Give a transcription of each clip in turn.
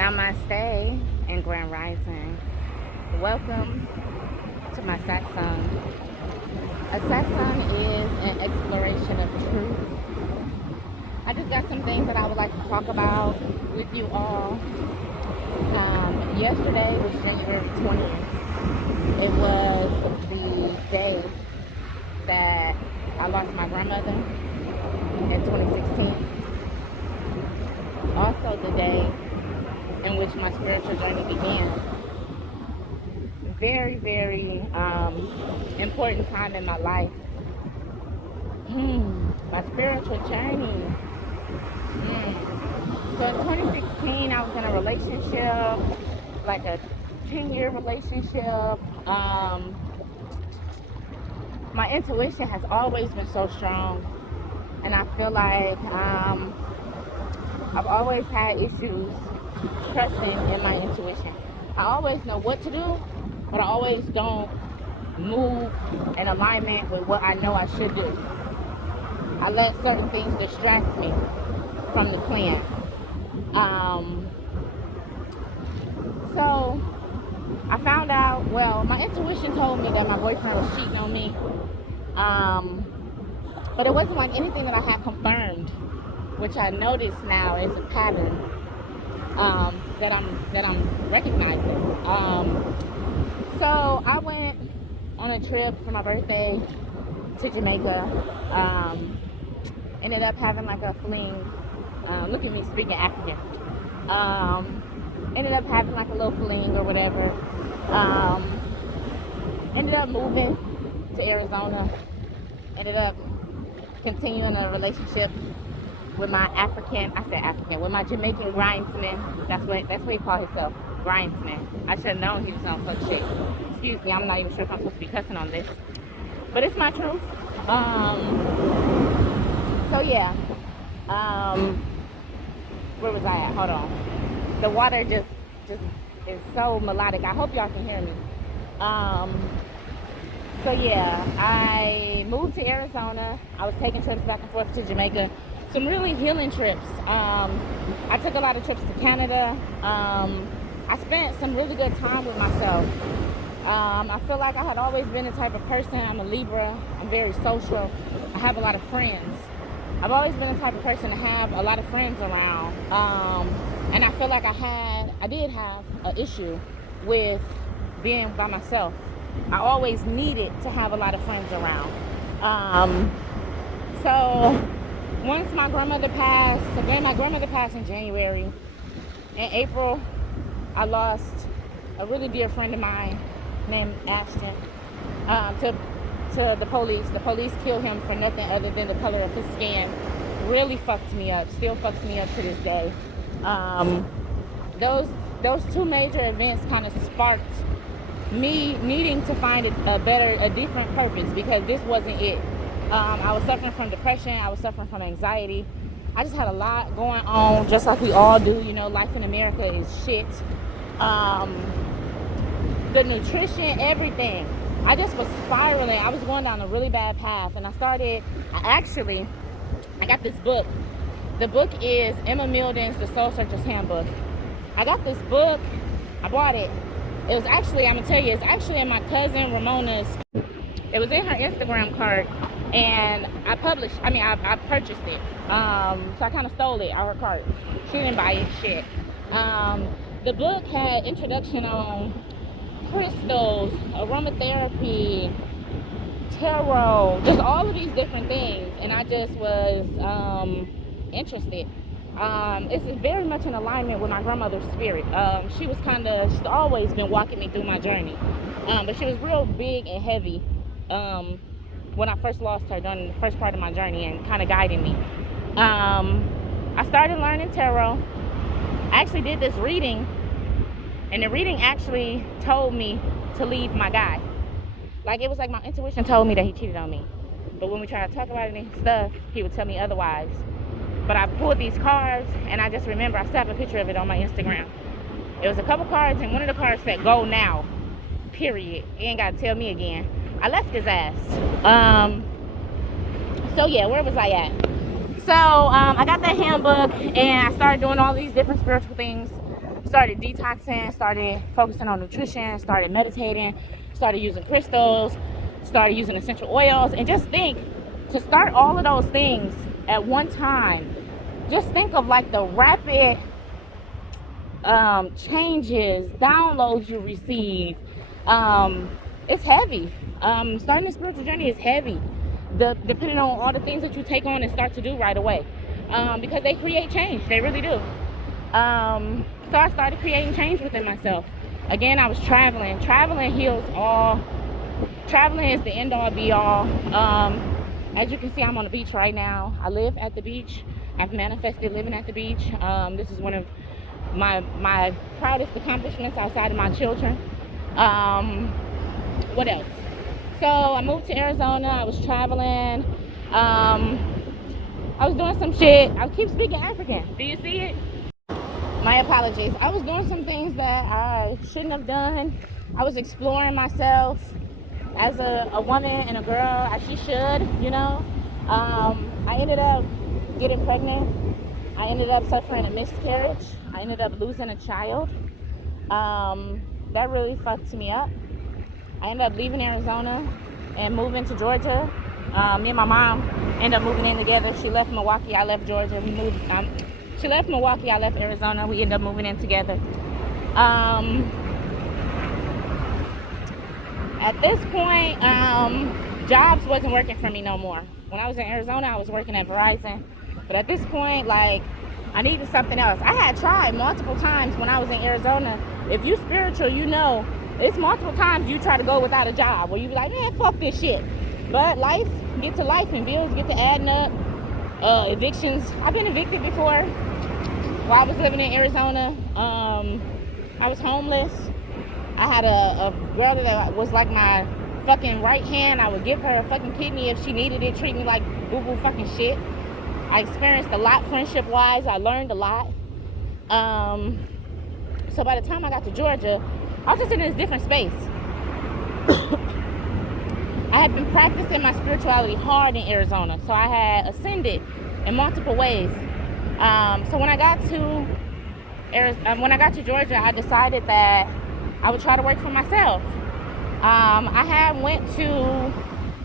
Namaste and Grand Rising. Welcome to my Satsung. A Satsung is an exploration of truth. I just got some things that I would like to talk about with you all. Yesterday was January 20th. It was the day that I lost my grandmother in 2016. Also the day in which my spiritual journey began. Very, very important time in my life. My spiritual journey. So in 2016, I was in a relationship, like a 10-year relationship. My intuition has always been so strong, and I feel like I've always had issues trusting in my intuition. I always know what to do, but I always don't move in alignment with what I know I should do. I let certain things distract me from the plan. So I found out, well, my intuition told me that my boyfriend was cheating on me. But it wasn't like anything that I had confirmed, which I noticed now is a pattern that I'm recognizing. So I went on a trip for my birthday to Jamaica. Ended up having like a fling. Look at me speaking African. Ended up having like a little fling or whatever. Ended up moving to Arizona. Ended up continuing a relationship with my with my Jamaican grindsman. That's what he called himself, grindsman. I should have known he was on fuck shit. Excuse me, I'm not even sure if I'm supposed to be cussing on this, but it's my truth. So yeah, where was I at? Hold on. The water just is so melodic. I hope y'all can hear me. So yeah, I moved to Arizona. I was taking trips back and forth to Jamaica. Some really healing trips. I took a lot of trips to Canada. I spent some really good time with myself. I feel like I had always been the type of person. I'm a Libra. I'm very social. I have a lot of friends. I've always been the type of person to have a lot of friends around. And I feel like I did have an issue with being by myself. I always needed to have a lot of friends around. So once my grandmother passed, my grandmother passed in January. In April, I lost a really dear friend of mine named Ashton to the police. The police killed him for nothing other than the color of his skin. Really fucked me up. Still fucks me up to this day. Those two major events kind of sparked me needing to find a different purpose, because this wasn't it. I was suffering from depression. I was suffering from anxiety. I just had a lot going on, just like we all do. You know, life in America is shit. The nutrition, everything. I just was spiraling. I was going down a really bad path, and I got this book. The book is Emma Milden's The Soul Searcher's Handbook. I got this book. I bought it. It was actually, I'm gonna tell you, it's actually in my cousin Ramona's. It was in her Instagram cart, and I purchased it. So I kind of stole it out her cart. She didn't buy it, shit. The book had introduction on crystals, aromatherapy, tarot, just all of these different things, and I just was interested. It's very much in alignment with my grandmother's spirit. She's always been walking me through my journey, but she was real big and heavy when I first lost her during the first part of my journey, and kind of guiding me. I started learning tarot. I actually did this reading, and the reading actually told me to leave my guy. Like, it was like my intuition told me that he cheated on me. But when we tried to talk about it and stuff, he would tell me otherwise. But I pulled these cards, and I just remember, I still have a picture of it on my Instagram. It was a couple cards, and one of the cards said, "Go now," period. He ain't got to tell me again. I left his ass. So yeah, where was I at? So I got that handbook and I started doing all these different spiritual things. Started detoxing, started focusing on nutrition, started meditating, started using crystals, started using essential oils. And just think, to start all of those things at one time, just think of like the rapid changes, downloads you receive. It's heavy. Starting a spiritual journey is heavy, depending on all the things that you take on and start to do right away, because they create change. They really do. So I started creating change within myself. Again, I was traveling. Traveling heals all. Traveling is the end all be all. As you can see, I'm on the beach right now. I live at the beach. I've manifested living at the beach. This is one of my proudest accomplishments outside of my children. What else? So I moved to Arizona. I was traveling. I was doing some shit. I keep speaking African. Do you see it? My apologies. I was doing some things that I shouldn't have done. I was exploring myself as a woman and a girl, as she should, you know. I ended up getting pregnant. I ended up suffering a miscarriage. I ended up losing a child. That really fucked me up. I ended up leaving Arizona and moving to Georgia. Me and my mom ended up moving in together. She left Milwaukee, I left Georgia. We moved. She left Milwaukee, I left Arizona. We ended up moving in together. At this point, jobs wasn't working for me no more. When I was in Arizona, I was working at Verizon. But at this point, like, I needed something else. I had tried multiple times when I was in Arizona. If you spiritual, you know, it's multiple times you try to go without a job where you be like, man, fuck this shit. But life, get to life and bills get to adding up. Evictions. I've been evicted before while I was living in Arizona. I was homeless. I had a girl that was like my fucking right hand. I would give her a fucking kidney if she needed it. Treat me like boo-boo fucking shit. I experienced a lot friendship-wise. I learned a lot. So by the time I got to Georgia, I was just in this different space. I had been practicing my spirituality hard in Arizona, so I had ascended in multiple ways. So when I got to Georgia, I decided that I would try to work for myself. I had went to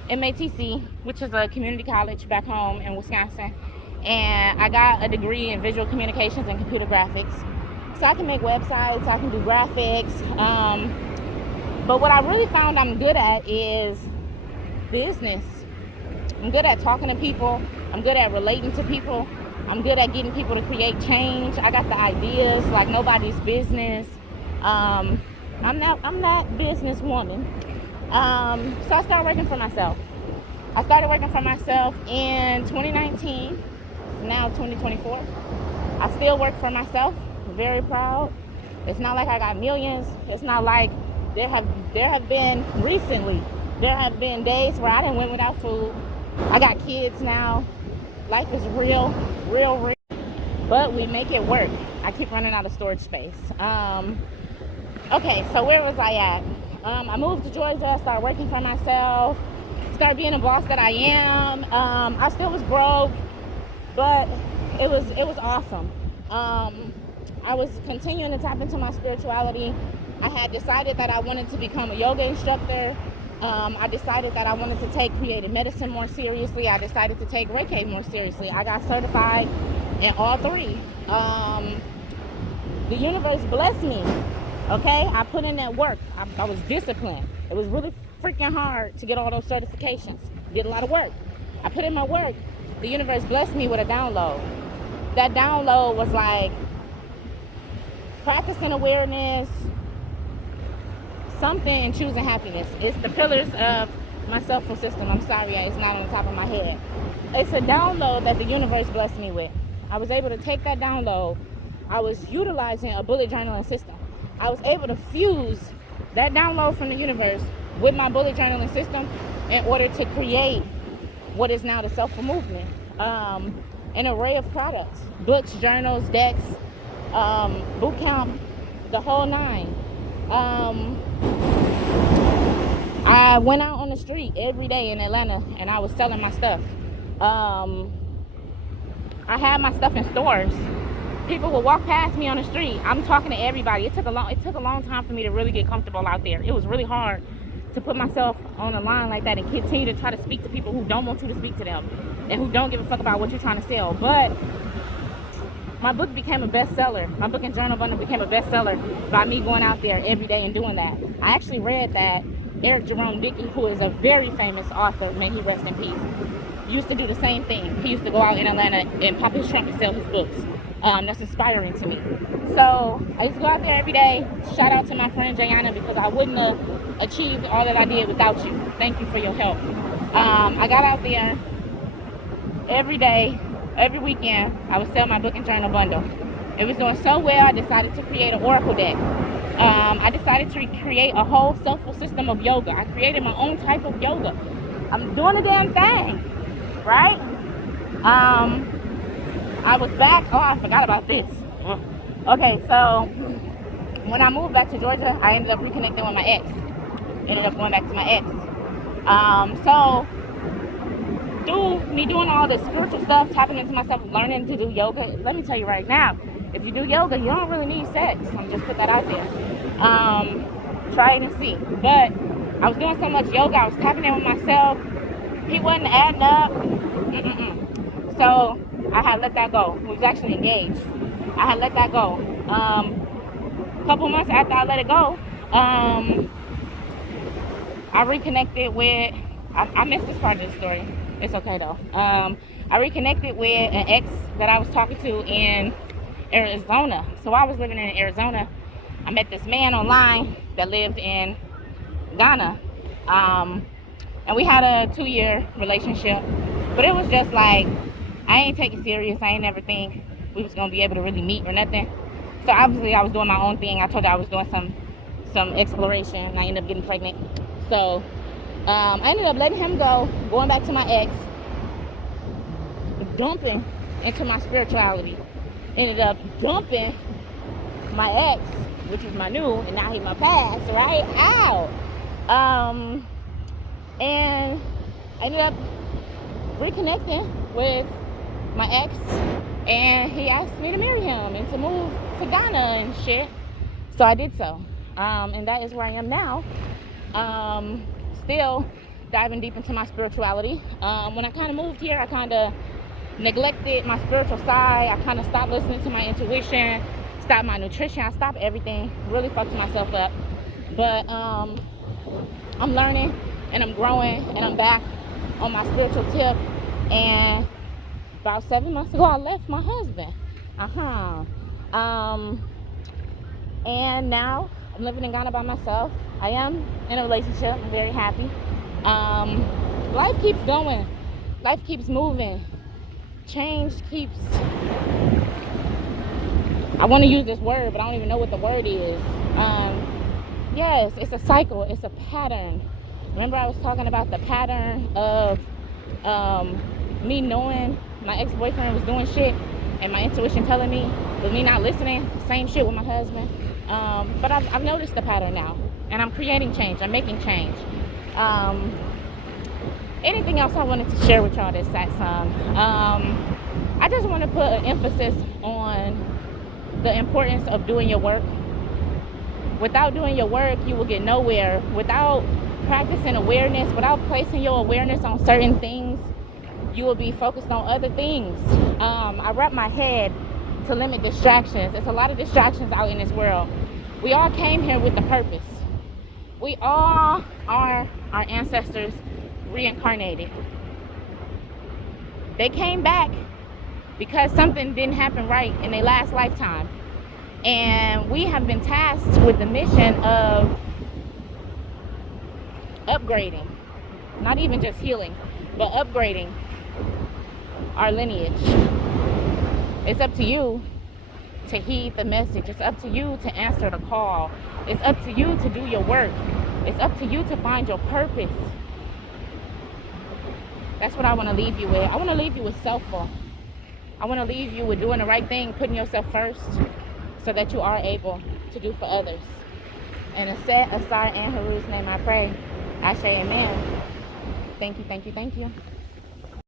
MATC, which is a community college back home in Wisconsin, and I got a degree in visual communications and computer graphics. So I can make websites, I can do graphics, but what I really found I'm good at is business. I'm good at talking to people. I'm good at relating to people. I'm good at getting people to create change. I got the ideas like nobody's business. I'm that businesswoman. So I started working for myself. I started working for myself in 2019. Now 2024. I still work for myself. I'm very proud. It's not like I got millions. It's not like there have been recently. There have been days where I didn't went without food. I got kids now. Life is real. But we make it work. I keep running out of storage space. Okay, so where was I at? I moved to Georgia, started working for myself, started being the boss that I am. I still was broke, but it was awesome. I was continuing to tap into my spirituality. I had decided that I wanted to become a yoga instructor. I decided that I wanted to take creative medicine more seriously. I decided to take Reiki more seriously. I got certified in all three. The universe blessed me. Okay, I put in that work. I was disciplined. It was really freaking hard to get all those certifications. Did a lot of work. I put in my work. The universe blessed me with a download. That download was like practicing awareness, something, and choosing happiness. It's the pillars of my self-will system. I'm sorry, it's not on the top of my head. It's a download that the universe blessed me with. I was able to take that download. I was utilizing a bullet journaling system. I was able to fuse that download from the universe with my bullet journaling system in order to create what is now the self-will movement. An array of products, books, journals, decks, boot camp, the whole nine. I went out on the street every day in Atlanta and I was selling my stuff. I had my stuff in stores. People would walk past me on the street. I'm talking to everybody. It took a long time for me to really get comfortable out there. It was really hard to put myself on a line like that and continue to try to speak to people who don't want you to speak to them and who don't give a fuck about what you're trying to sell. But my book became a bestseller. My book and journal bundle became a bestseller by me going out there every day and doing that. I actually read that Eric Jerome Dickey, who is a very famous author, may he rest in peace, used to do the same thing. He used to go out in Atlanta and pop his trunk and sell his books. That's inspiring to me. So I used to go out there every day. Shout out to my friend Jayana, because I wouldn't have achieved all that I did without you. Thank you for your help. I got out there every day, every weekend. I would sell my book and journal bundle. It was doing so well, I decided to create an oracle deck. I decided to create a whole soulful system of yoga. I created my own type of yoga. I'm doing the damn thing, right? I was back. Oh, I forgot about this. Okay, so when I moved back to Georgia, I ended up reconnecting with my ex. Ended up going back to my ex. So through me doing all this spiritual stuff, tapping into myself, learning to do yoga, let me tell you right now, if you do yoga, you don't really need sex. I'm just put that out there. Try it and see. But I was doing so much yoga, I was tapping in with myself. He wasn't adding up. So I had let that go. We was actually engaged. I had let that go. A couple months after I let it go, I reconnected with, I missed this part of the story. It's okay though. I reconnected with an ex that I was talking to in Arizona. So I was living in Arizona. I met this man online that lived in Ghana. And we had a 2-year relationship. But it was just like, I ain't take it serious. I ain't never think we was gonna be able to really meet or nothing. So obviously I was doing my own thing. I told you I was doing some exploration, and I ended up getting pregnant. So I ended up letting him go, going back to my ex, dumping into my spirituality. Ended up dumping my ex, which is my new, and now he's my past, right? Ow! And I ended up reconnecting with my ex, and he asked me to marry him and to move to Ghana and shit. So I did so. And that is where I am now. Still diving deep into my spirituality. When I kind of moved here, I kind of neglected my spiritual side. I kind of stopped listening to my intuition, stopped my nutrition, I stopped everything, really fucked myself up. But I'm learning and I'm growing and I'm back on my spiritual tip. And about 7 months ago, I left my husband. And now I'm living in Ghana by myself. I am in a relationship. I'm very happy. Life keeps going. Life keeps moving. Change keeps... I want to use this word, but I don't even know what the word is. Yes, it's a cycle. It's a pattern. Remember I was talking about the pattern of me knowing my ex-boyfriend was doing shit and my intuition telling me, with me not listening, same shit with my husband. But I've noticed the pattern now, and I'm creating change. I'm making change. Anything else I wanted to share with y'all this Satsung? I just want to put an emphasis on the importance of doing your work. Without doing your work, you will get nowhere. Without practicing awareness, without placing your awareness on certain things, you will be focused on other things. I wrap my head to limit distractions. There's a lot of distractions out in this world. We all came here with a purpose. We all are our ancestors reincarnated. They came back because something didn't happen right in their last lifetime. And we have been tasked with the mission of upgrading, not even just healing, but upgrading our lineage. It's up to you to heed the message. It's up to you to answer the call. It's up to you to do your work. It's up to you to find your purpose. That's what I want to leave you with. I want to leave you with self-love. I want to leave you with doing the right thing, putting yourself first, so that you are able to do for others. And Aset, Asar, and Haru's name I pray. Ashe, amen. Thank you, thank you, thank you.